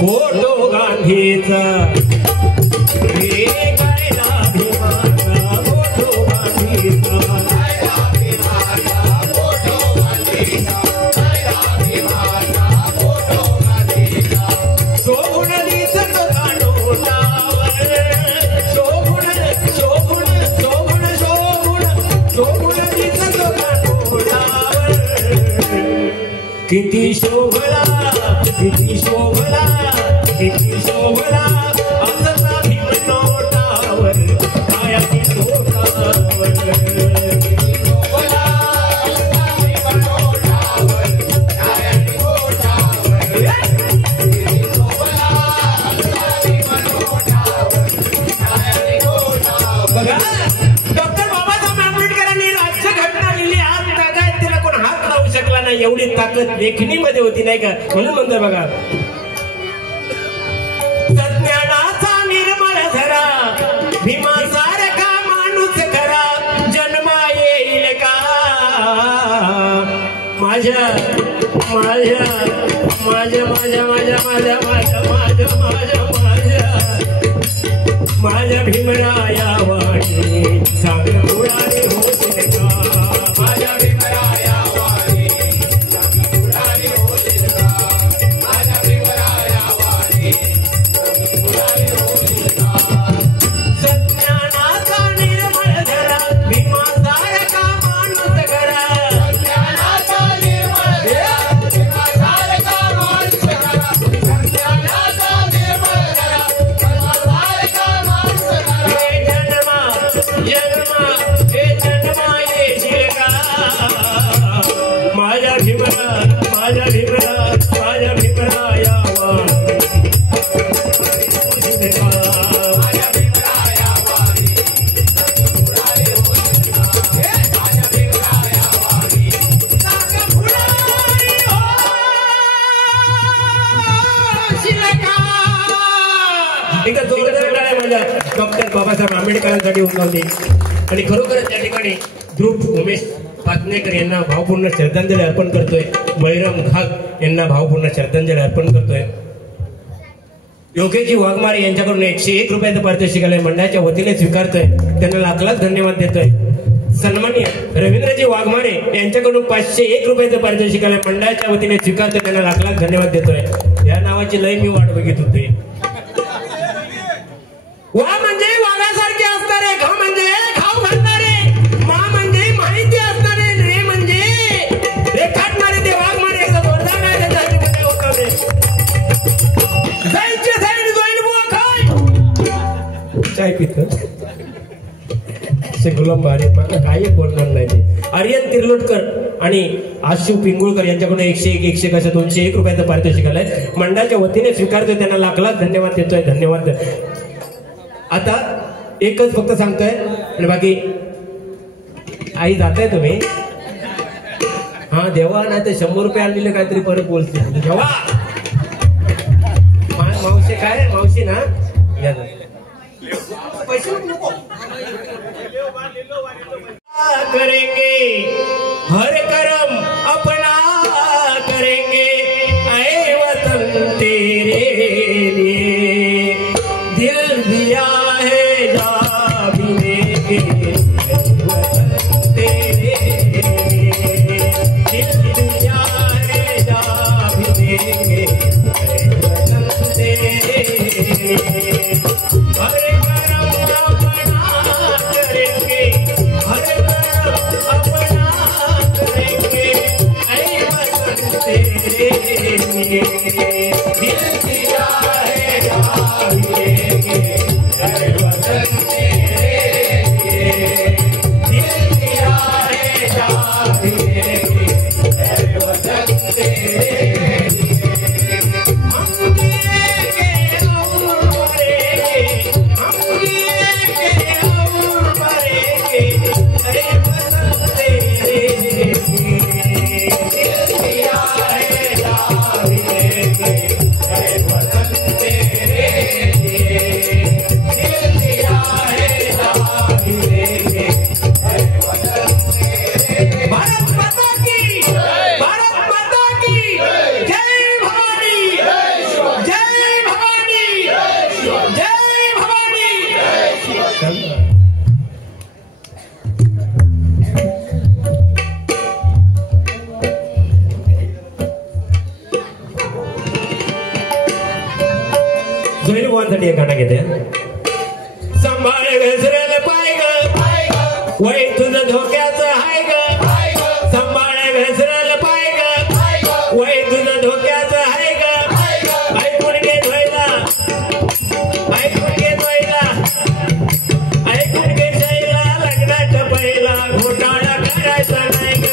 Photo गांधीचा किती शोभला किती शोभला किती शोभला असला भीमनोटावर काया भीमनोटावर किती शोभला असला भीमनोटावर काया भीमनोटावर किती शोभला असला भीमनोटावर काया भीमनोटावर बघा डॉक्टर बाबासाहेब आंबेडकरांनी राज्यघटना लिहिली आज तागायत तिला कोण हात लावू शकला नाही एवढी ताकद लेखणीमध्ये होती नाही का म्हणून म्हणतो बघा तज्ञानाचा निर्मळ धरा भीमासारखा माणूस खरा जन्मा येईल का माझ्या माझ्या माझ्या माझ्या माझ्या माझ्या माझ्या माझ्या माझ्या माझ्या माझ्या भीमराया वाणी चांगलं उडाले होतील का माझ्या भीमराया वाणी चांगलं उडाले होतील का माझ्या भीमराया वाणी चांगलं उडाले होतील का सज्ञानाचा निर्मळ धरा भीमासारखा माणूस करा सज्ञानाचा निर्मळ धरा भीमासारखा माणूस करा सज्ञानाचा निर्मळ धरा भीमासारखा माणूस करा हे जन्मा जन्मा हे जन्मा येशील का माझ्या भीमरा माझ्या भीमरा माझ्या भीमराया वाणी माझ्या भीमराया वाणी उडाले होतील का माझ्या भीमराया वाणी चांगलं उडाले होतील का एकदा जोरदार उडाले माझ्या डॉक्टर बाबासाहेब आंबेडकरांसाठी उठवली आणि खरोखरच त्या ठिकाणी ध्रुव उमेश पाटणेकर यांना भावपूर्ण श्रद्धांजली अर्पण करतोय बळीराम घाग यांना भावपूर्ण श्रद्धांजली अर्पण करतोय योगेशजी वाघमारे यांच्याकडून 101 रुपयाचं पारितोषिकालय मंडळाच्या वतीने स्वीकारतोय त्यांना लाख लाख धन्यवाद देतोय सन्माननीय रवींद्रजी वाघमारे यांच्याकडून 501 रुपयाचं पारितोषिकालय मंडळाच्या वतीने स्वीकारतोय त्यांना लाख लाख धन्यवाद देतोय या नावाची लय मी वाट बघित होते वा म्हणजे वाघासारखे असणारे घा म्हणजे खाऊ घालणारे मा म्हणजे माहिती असणारे रे म्हणजे रेखाटणारे ते वाघमारे एकदा जोरदार नाही त्याच्या होते जायचे साईड जोईन बुवा खाय चाय पित गुलाम बारे मला काही बोलणार नाही आर्यन तिर्लोटकर आणि आशू पिंगुळकर यांच्याकडून 101 अशा 201 रुपयाचं पारितोषिक आलंय मंडळाच्या वतीने स्वीकारतोय त्यांना लाख लाख धन्यवाद देतोय धन्यवाद आता एकच फक्त सांगतोय आणि बाकी आई जाताय तुम्ही हा देवा नाही तर 100 रुपये आणलेले काहीतरी परत बोलते देवा मावशी काय मावशी ना पैसे करेंगे हर कर्म अपना करेंगे ऐ वतन तेरे लिए दिल दिया है जा भी देंगे तेरे लिए दिल दिया है जा भी देंगे वतन तेरे लिए हर कर्म अपना करेंगे हर कर्म अपना करेंगे ऐ वतन तेरे लिए दिल दिया है जा भी देंगे वतन तेरे लिए दिल दिया है जा भी देंगे वतन तेरे लिए हम लेंगे और मरेंगे हम लेंगे और मरेंगे वतन तेरे लिए दिल दिया है जा भी देंगे वतन तेरे लिए दिल दिया है जा भी देंगे वतन तेरे भारत माता की जय भवानी जय भवानी जय भवानी। जोईल बुवांसाठी एक गाणं घेते। सांभाळे घसरेल पाय ग वय तुझं धोक्याचं हाय ग, सांभाळे घसरेल पाय ग वय तुझं धोक्याचं हाय ग। ऐकून घे धोयला ऐकून घे धोयला ऐकून घे जयला लग्नाच्या पहिला घोटाळा करायचा नाही ग।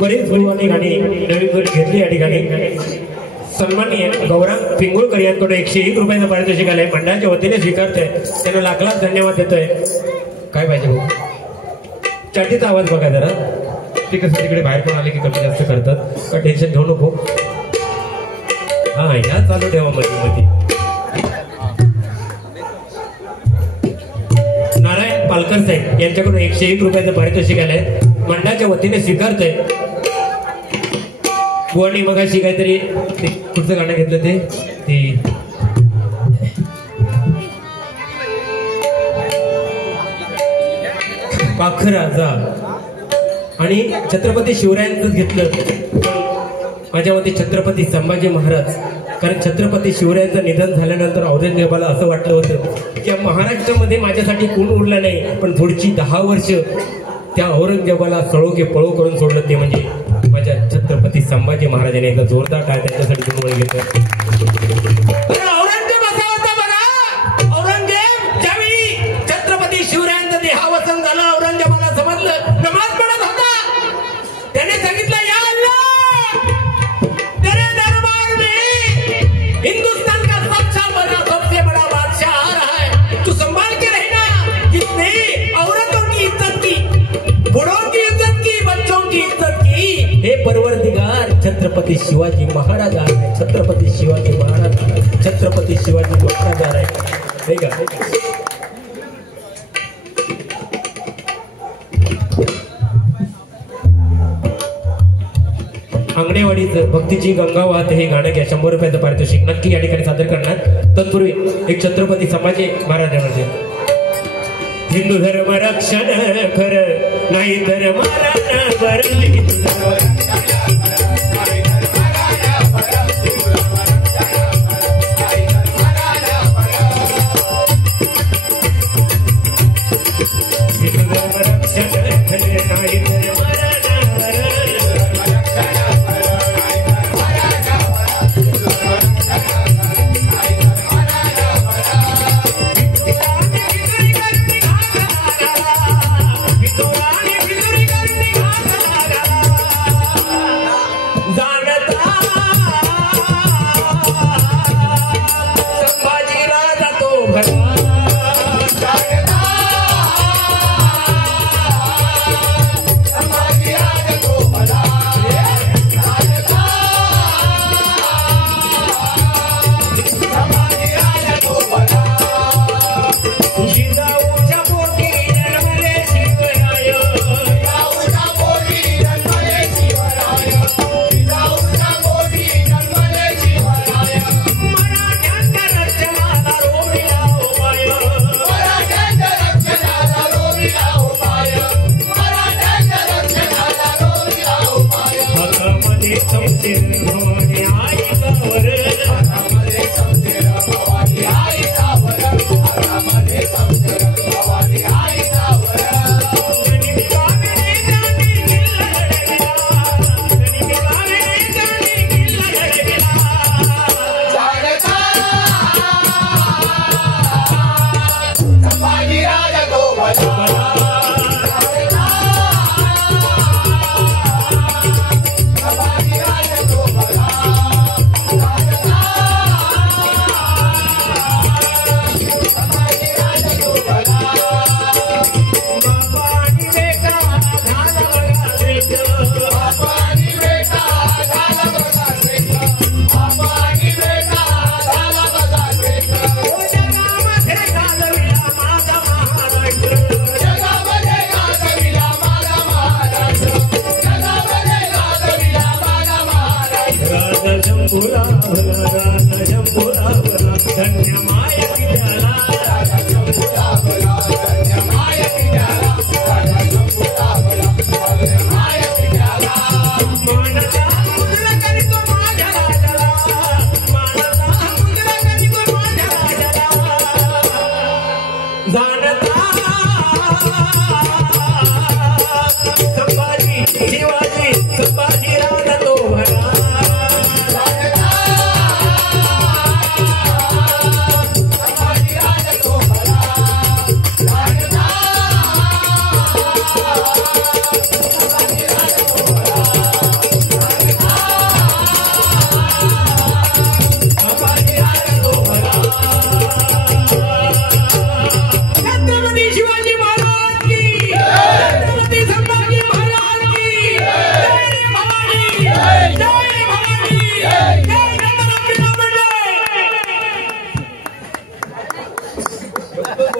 बरीच गुरुवानी गाणी नवीन घेतली या ठिकाणी। सन्माननीय गौरांग पिंगुळकर यांकडे 101 रुपयाचं पारितोषिक आलंय, मंडळाच्या वतीने स्वीकारतोय, त्यांना लाख लाख धन्यवाद देतोय। काय पाहिजे भाऊ? चाटीचा आवाज बघा जरा, ते कसं तिकडे बाहेर पण आले की कमी जास्त करतात, का टेन्शन घेऊ नको। हा या चालू ठेवा मध्ये मध्ये। नारायण पालकर साहेब यांच्याकडून 101 रुपयाचं पारितोषिक आलंय, मंडळाच्या वतीने स्वीकारतोय। बुवानी मगाशी काहीतरी कुठचं गाणं घेतलं ते पाखराचा आणि छत्रपती शिवरायांचं घेतलं। माझ्या मते छत्रपती संभाजी महाराज, कारण छत्रपती शिवरायांचं निधन झाल्यानंतर औरंगजेबाला असं वाटलं होतं की महाराष्ट्रामध्ये माझ्यासाठी कोण उरलं नाही, पण पुढची 10 वर्ष त्या औरंगजेबाला सळो की पळो करून सोडलं ते म्हणजे माझ्या छत्रपती संभाजी महाराजांनी एकदा जोरदार काय त्यांच्यासाठी गुणवळ घेतलं। औरंगजेब असा होता बघा, औरंगजेब ज्यावेळी छत्रपती शिवरायांचं देहावसन झालं, औरंगजेबाला समजलं, नमाज पढत होता, त्याने सांगितलं या अल्लाह तेरे दरबार में हिंदुस्तान का सबसे बड़ा बादशाह आ रहा है, तू संभाल के रहना। जिसने औरतों की इज्जत की, बूढ़ों की इज्जत की, बच्चों की इज्जत की, हे परवरदिगार छत्रपती शिवाजी महाराज आहे, छत्रपती शिवाजी महाराज, छत्रपती शिवाजी महाराज आहे, नाही का? अंगणेवाडीचं भक्तीची गंगा वाहते हे गाणं घ्या, 100 रुपयाचं पारितोषिक नक्की या ठिकाणी सादर करणार। तत्पूर्वी एक छत्रपती संभाजी महाराजांचे हिंदू धर्म रक्षण कर नाही तर मारा बरं, हिंदू धर्म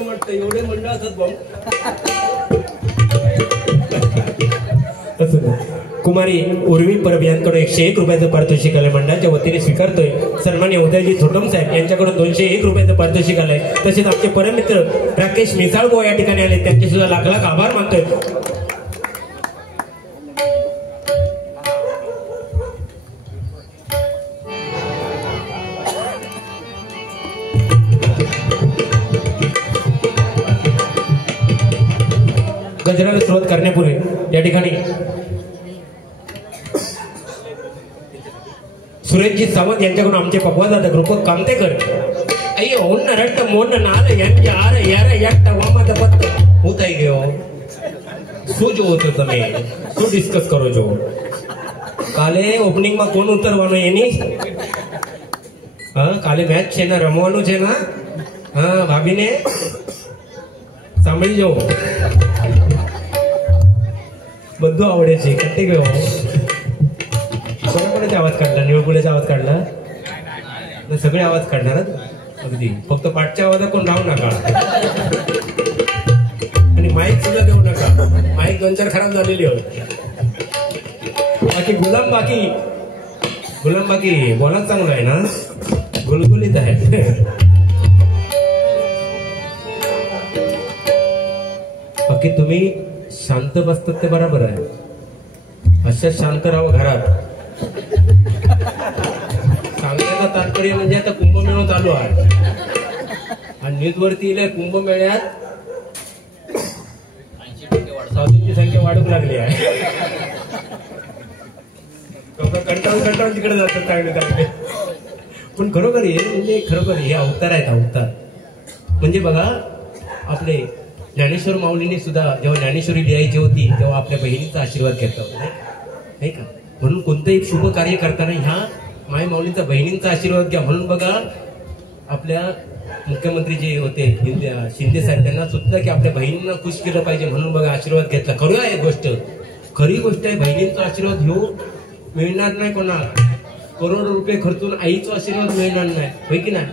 म्हणतं एवढे मंडळ असत भाऊ. तसं कुमारी उर्वी परब यांकडून 101 रुपयाचं पारितोषिक आलंय, मंडळाच्या वतीने स्वीकारतोय. सन्मान्य उदयजी थोटम साहेब यांच्याकडून 201 रुपयाचं पारितोषिक आलंय. तसेच आमचे परममित्र राकेश मिसाळगो या ठिकाणी आले, त्यांचे सुद्धा लाख लाख आभार मानतोय. गजराला सुरुवात करण्यापूर्वी या ठिकाणी सुरेशजी सावंत यांच्याकडून आमचे पक्वादादा ग्रुप कामतेकर अय्यो उन्न रट्ट मोन्न नाल यांच्या आर यार एकटा वामत पत्त होताई गयो શું જોવો છો તમે શું ડિસ્કસ કરો છો કાલે ઓપનિંગ માં કોણ ઉતરવાનું એની હા કાલે મેચ છે ને રમવાનું છે ને હા ભાભીને સાંભળી જાઓ બધું આવડે છે કટી ગયો कोणाकोणाचा आवाज काढला निळगुड्याचा आवाज काढला सगळे आवाज काढणार अगदी फक्त पाठच्या आवाजात कोण राहू नका आणि माईक सुद्धा देऊ नका माईक 2-4 खराब झालेली होत बाकी गुलाम बाकी बोला चांगला आहे ना गुलगुलीत आहे बाकी तुम्ही शांत बसतात ते बरोबर आहे अशा शांत राहावं घरात सांगण्याचा तात्पर्य म्हणजे आता कुंभमेळा चालू आहे आणि न्यूज वरती येईल कुंभमेळ्यात 80% संख्या वाढू लागली आहे कंटाळून तिकडे जातात चांगले पण खरोखर हे म्हणजे खरोखर हे अवतार आहेत अवतार म्हणजे बघा आपले ज्ञानेश्वर माऊलींनी सुद्धा जेव्हा ज्ञानेश्वरी लिहायची होती तेव्हा आपल्या बहिणीचा आशीर्वाद घेतला होता नाही का म्हणून कोणतंही शुभ कार्य करताना ह्या माय माऊलींचा बहिणींचा आशीर्वाद घ्या म्हणून बघा आपल्या मुख्यमंत्री जे होते शिंदे साहेब त्यांना सुद्धा की आपल्या बहिणींना खुश केलं पाहिजे म्हणून बघा आशीर्वाद घेतला खरं आहे गोष्ट खरी गोष्ट आहे बहिणींचा आशीर्वाद घेऊ मिळणार नाही कोणा करोड रुपये खर्चून आईचा आशीर्वाद मिळणार नाही होय की नाही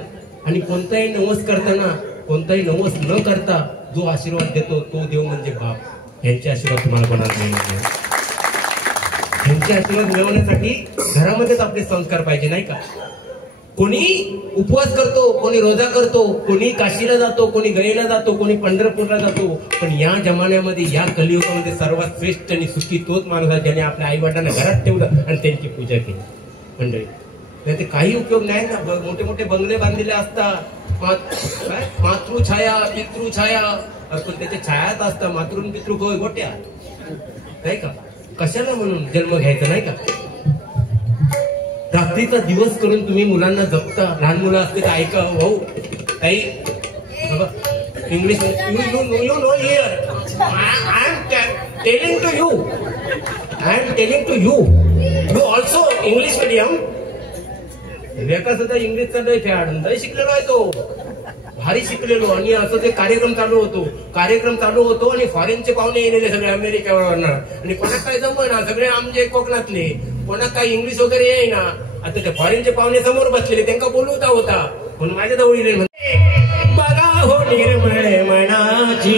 आणि कोणताही नवस करताना कोणताही नवस न करता जो आशीर्वाद देतो तो देव म्हणजे बाप यांचे आशीर्वाद तुम्हाला कोणाला मिळणार नाही यांचे आशीर्वाद मिळवण्यासाठी घरामध्येच आपले संस्कार पाहिजे नाही का कोणी उपवास करतो कोणी रोजा करतो कोणी काशीला जातो कोणी गयेला जातो कोणी पंढरपूरला जातो पण या जमान्यामध्ये या कलियुगामध्ये सर्वात श्रेष्ठ आणि सुखी तोच माणूस आहे ज्याने आपल्या आई वडिलांना घरात ठेवलं आणि त्यांची पूजा केली मंडळी नाही काही उपयोग नाही ना मोठे मोठे बंगले बांधलेले असतात मातृछाया पितृछाया पण त्याच्या छायाच असतात मातृ पितृ गोट्या नाही का कशाला म्हणून जन्म घ्यायचा नाही का रात्रीचा दिवस करून तुम्ही मुलांना जपता लहान मुलं असते तर ऐका भाऊ ताई English you know here I am telling to you also English medium वेका सुद्धा इंग्लिशचा लय फॅड लय शिकलेलो आहे तो भारी शिकलेलो आणि असं ते कार्यक्रम चालू होतो आणि फॉरेनचे पाहुणे येलेले सगळे अमेरिकेवर आणि कोणाक काय जमना सगळे आमचे कोकणातले कोणाक काय इंग्लिश वगैरे येईना आता ते फॉरेनचे पाहुणे समोर बसलेले त्यांना बोलवता होता म्हणून माझ्या जवळ येईल बघा हो निर्मळ मनाची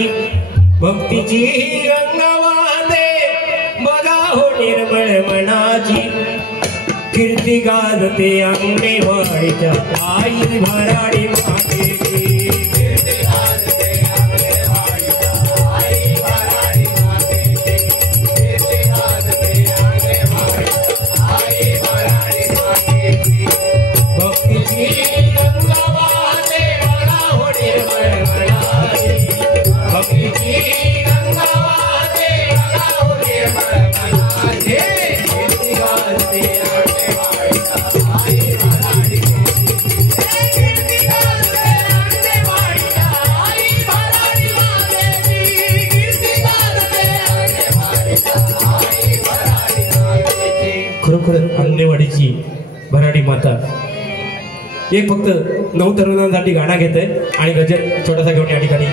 भक्तीची गंगा वाहते बघा हो निर्मळ मनाची कीर्ती गाजते अंगणेवाडीच्या आई भराडी मातेची कीर्ती गाजते अंगणेवाडीच्या आई भराडी मातेची कीर्ती गाजते अंगणेवाडीच्या आई भराडी मातेची भक्तीची गंगा वाहते बघा हो निर्मळ मनाची भक्तीची गंगा वाहते बघा हो निर्मळ मनाची कीर्ती गाजते खरोखर अंगणेवाडीची भराडी माता एक फक्त 9 तरुणांसाठी गाणं घेत आहे आणि गजर छोटासा घेऊन या ठिकाणी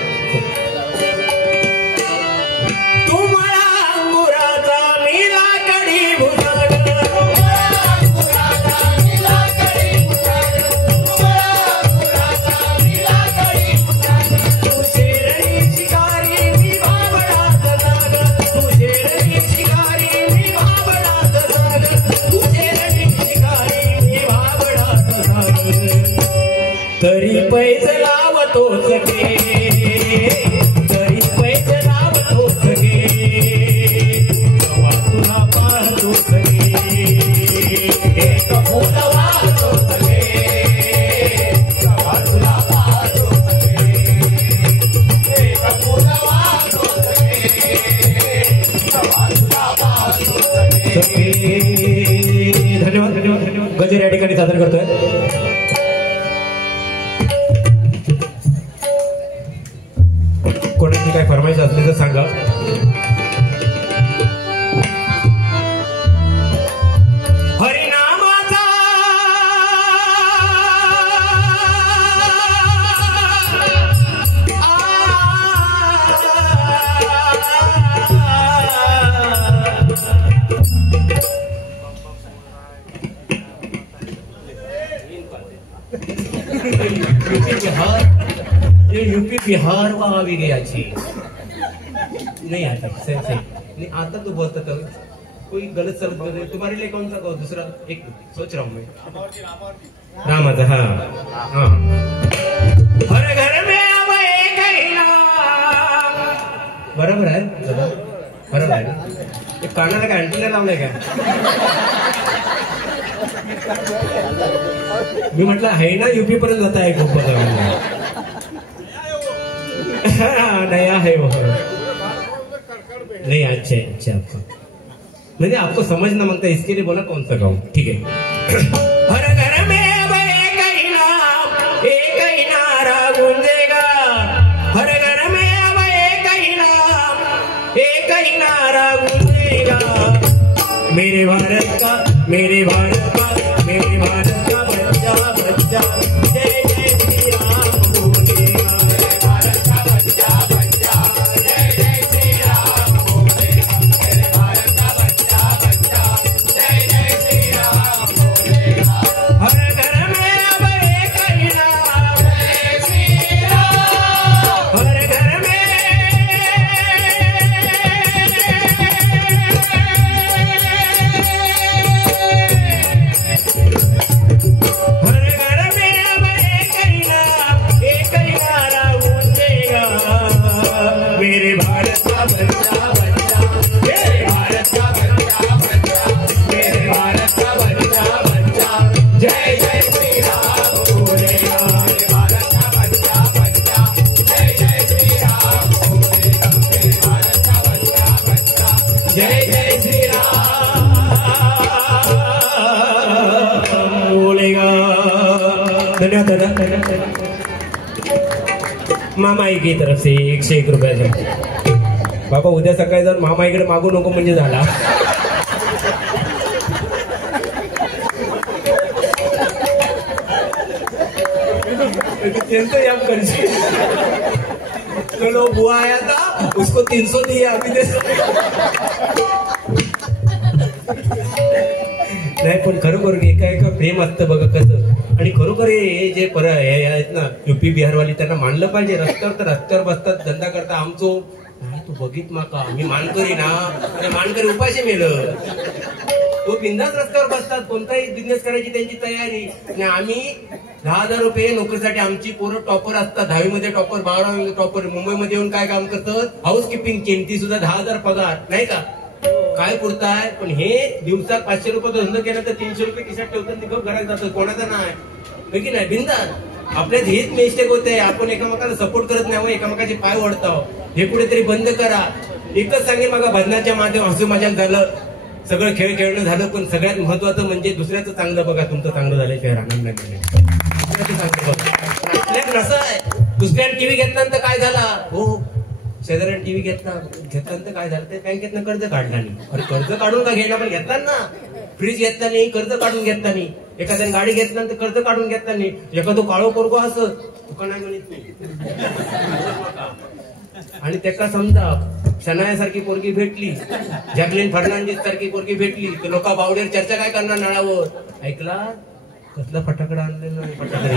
सगे तरी पैसे लावतो सगे तेव्हा तुला पाहतो सगे एक फूल वाहतो सगे तेव्हा तुला पाहतो सगे एक फूल वाहतो सगे तेव्हा तुला पाहतो सगे. धन्यवाद धन्यवाद धन्यवाद. गजर या ठिकाणी सादर करतोय. कोणाची काय फरमाईश असली तर सांगा. हरिनामाचा यूपी बिहार वा આવી ગયા છે. नहीं आता सही सही नहीं आता. तो बोलता था कोई गलत शब्द बोल रहे. तुम्हारे लिए कौन सा दूसरा एक सोच रहा हूँ मैं. रामाचा. हाँ हाँ. हर घर में अब एक ही नाम. बरोबर आहे बरोबर आहे. एक कानाला काय अँटीना लावलाय का. मी म्हटलं आहे ना यूपी पर्यंत जाता है खूप नया है वो. नहीं अच्छा अच्छा आपको नहीं आपको समझना मांगता है इसके लिए बोला कौन सा गाँव. ठीक है. हर घर में अब एक ही नारा गूंजेगा. हर घर में अब एक ही नारा गूंजेगा. मेरे भारत का मेरे भारत का मेरे भारत का बच्चा बच्चा जय जय श्री राम बोलेगा. मेरे भारत का बच्चा बच्चा जय जय श्री राम बोलेगा. मेरे भारत का बच्चा बच्चा जय जय श्री राम बोलेगा. हर घर में अब एक ही नाम जय श्री राम. हर घर में मेरे भारत का बच्चा बच्चा मेरे भारत का बच्चा बच्चा मेरे भारत का बच्चा बच्चा जय जय श्री राम बोलेगा. मेरे भारत का बच्चा बच्चा जय जय श्री राम बोलेगा. मेरे भारत का बच्चा बच्चा जय जय श्री राम बोलेगा. धन्यवाद दादा. मामाई की तरफ से 101 रुपयाचा. बाबा उद्या सकाळी जर मामाईकडे मागू नको म्हणजे झाला. चलो बुआ आया था उसको 300 दिए अभी दे. नाही पण खरोखर एका प्रेम असतं बघा कसं. आणि खरोखर हे जे आहेत ना यूपी बिहारवाली त्यांना मानलं पाहिजे. रस्त्यावर तर रस्त्यावर बसतात धंदा करता. आमचो नाही तू बघित माका मी मानकरी ना मानकरी उपाशी मेलं. तो बिंदास रस्त्यावर बसतात. कोणताही बिझनेस करायची त्यांची तयारी. आणि आम्ही 10,000 रुपये नोकरीसाठी आमची पोरं टॉपर असतात. 10वी मध्ये टॉपर 12वी टॉपर मुंबईमध्ये येऊन काय काम करतात. हाऊस कीपिंग ती सुद्धा 10,000 पगार नाही का. काय पुरताय. पण हे दिवसात 500 रुपये धंदा केला तर 300 रुपये खिशात ठेवतात. निघून घरात जातात. कोणाचा नाही की नाही बिंदास. आपल्यात हेच मिस्टेक होते. आपण एकमेकाला सपोर्ट करत नाही. एकमेकाचे पाय ओढतो. हे कुठेतरी बंद करा. एकच सांगेल बघा भजनाच्या माध्यम हसू मजाक झालं सगळं खेळ खेळणं झालं. पण सगळ्यात महत्वाचं म्हणजे दुसऱ्याचं चांगलं बघा. तुमचं चांगलं झाल्याशिवाय आनंद नाही. दुसऱ्याचं चांगलं बघा. आपल्यात कसं आहे दुसऱ्याने टीव्ही घेतल्यानंतर काय झाला. हो शेजाऱ्याने टीव्ही घेतल्यानंतर काय झालं. ते बँकेतनं कर्ज काढला नाही. अरे कर्ज काढून का घेणार. पण घेतला ना. फ्रीज घेतला नाही कर्ज काढून घेतला नाही. एखाद्याने गाडी घेतल्यानंतर कर्ज काढून घेतला नाही. एखादं काळो पोरगो असं तुका नाही म्हणत नाही. आणि त्याला समजा शनायासारखी पोरगी भेटली जॅकलिन फर्नांडिस सारखी पोरगी भेटली तर लोक बावडेर चर्चा काय करणार नळावर. ऐकला कसला फटाकडा आणलेला फटाकडे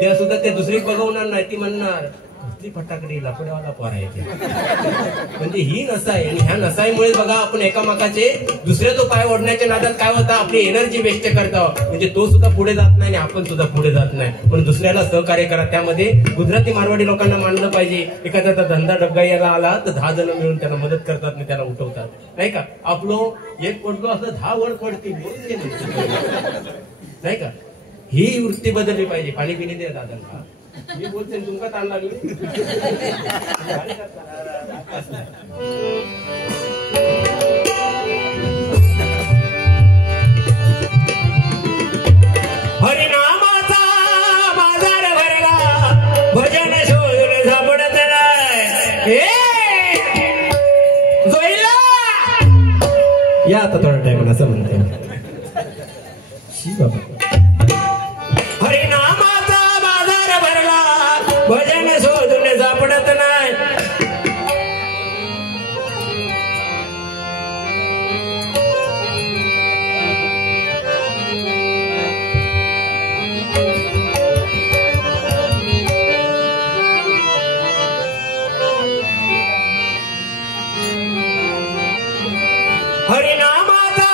त्या सुद्धा ते दुसरी बघवणार नाही. ती म्हणणार कसली फटाकडी लपड्यावाला पोर आहे ते. म्हणजे ही नसाई आणि ह्या नसाईमुळे बघा आपण एकामेकाचे दुसऱ्याचा पाय ओढण्याच्या नादात काय होतं आपली एनर्जी वेस्ट करतो. म्हणजे तो सुद्धा पुढे जात नाही आणि आपण सुद्धा पुढे जात नाही. पण दुसऱ्याला सहकार्य करा. त्यामध्ये गुजराती मारवाडी लोकांना मानलं पाहिजे. एखाद्याचा धंदा डबगा यायला आला तर 10 जण मिळून त्याला मदत करतात आणि त्याला उठवतात नाही का. आपलो एक पडलो असं 10 वर पडतील नाही का. ही वृत्ती बदलली पाहिजे. पाणी पिणे द्या दादांना. मी बोलते तुमका ताण लागली. हरिनामाचा बाजार भरला भजन शोधून सापडत नाही. जोईला या आता थोडा टाइम असं म्हणते. हरिनामाचा बाजार भरला भजन शोधून सापडत नाही. हरिनामाचा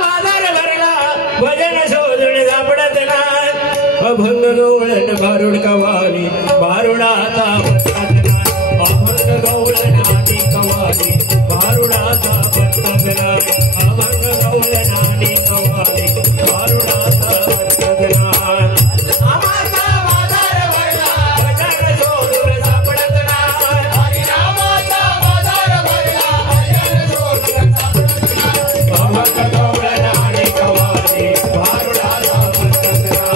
बाजार भरला भजन शोधून सापडत नाही. अभंग गवळण भारुड कवाली भारुडाचा पत्ता. अभंग गवळण आणि कवाली भारुडाचा पत्ता. अभंग गवळण आणि कवाली भारुडाचा पत्ता. आमाचा बाजार भरला भजन शोधून सापडत नाही. हरिनामाचा बाजार भरला भजन शोधून सापडत नाही. अभंग गवळण आणि कवाली भारुडाचा पत्ता.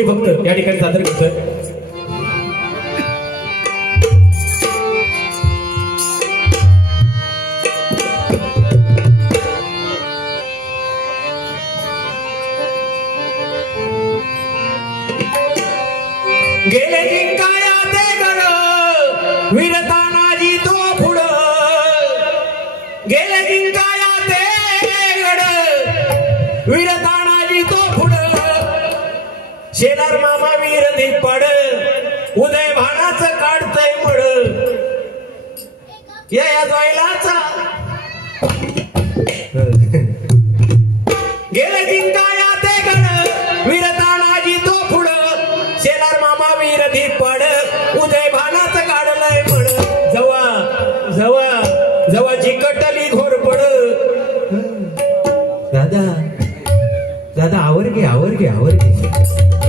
फक्त या ठिकाणी सादर करतोय. गेले जिंकाया ते गड वीरतानाजी तो पुढं. गेले जिंकाया ते गड वीरतानाजी तो पुढं. शेलार मामा वीर धिप्पड उदय भानाचं काढतंय या जोयलाचा गेले जिंकाया ते गण वीरतानाजी तो पुढ शेलार मामा वीर पड उदय भानाच काढलंय म्हण जवा जवा जवा चिकटली घोर पड दादा दादा आवर घे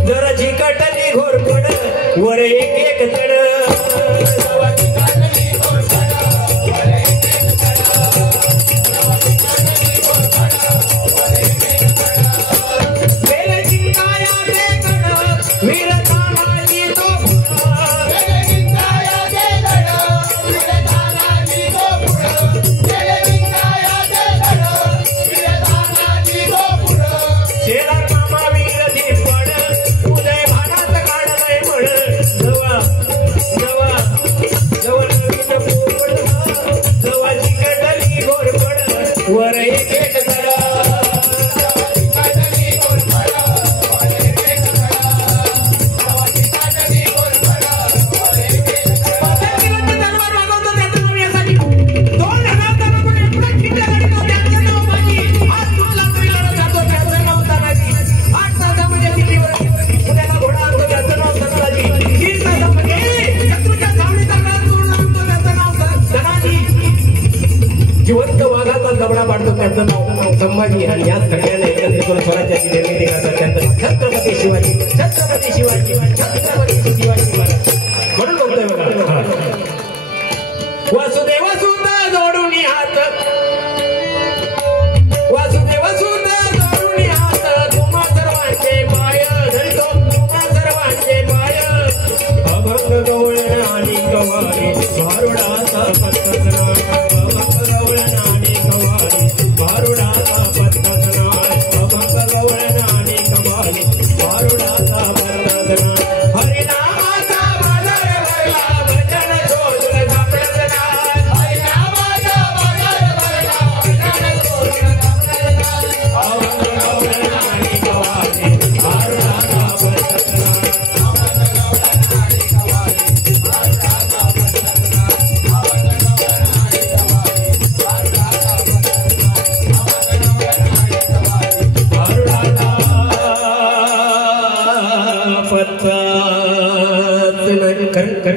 जरा चिकटली घोर पड वर एक एक तड जिवंत वाघाचा दबडा पाडतो त्याचं नाव संभाजी आणि या सगळ्यांना एकत्रित करून स्वराज्याची निर्मिती करतात त्यांचं छत्रपती शिवाजी महाराज म्हणून बोलतोय बघा वासुदेव सुत जोडून हात वासुदेव सुत जोडून हात तुम्हा सर्वांचे पाय धरतो तुम्हा सर्वांचे पाय अभंग गवळण आणि गवारी भारुडाचा पत्तनाळ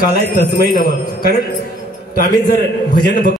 कालाय तस्मै नमः कारण आम्ही जर भजन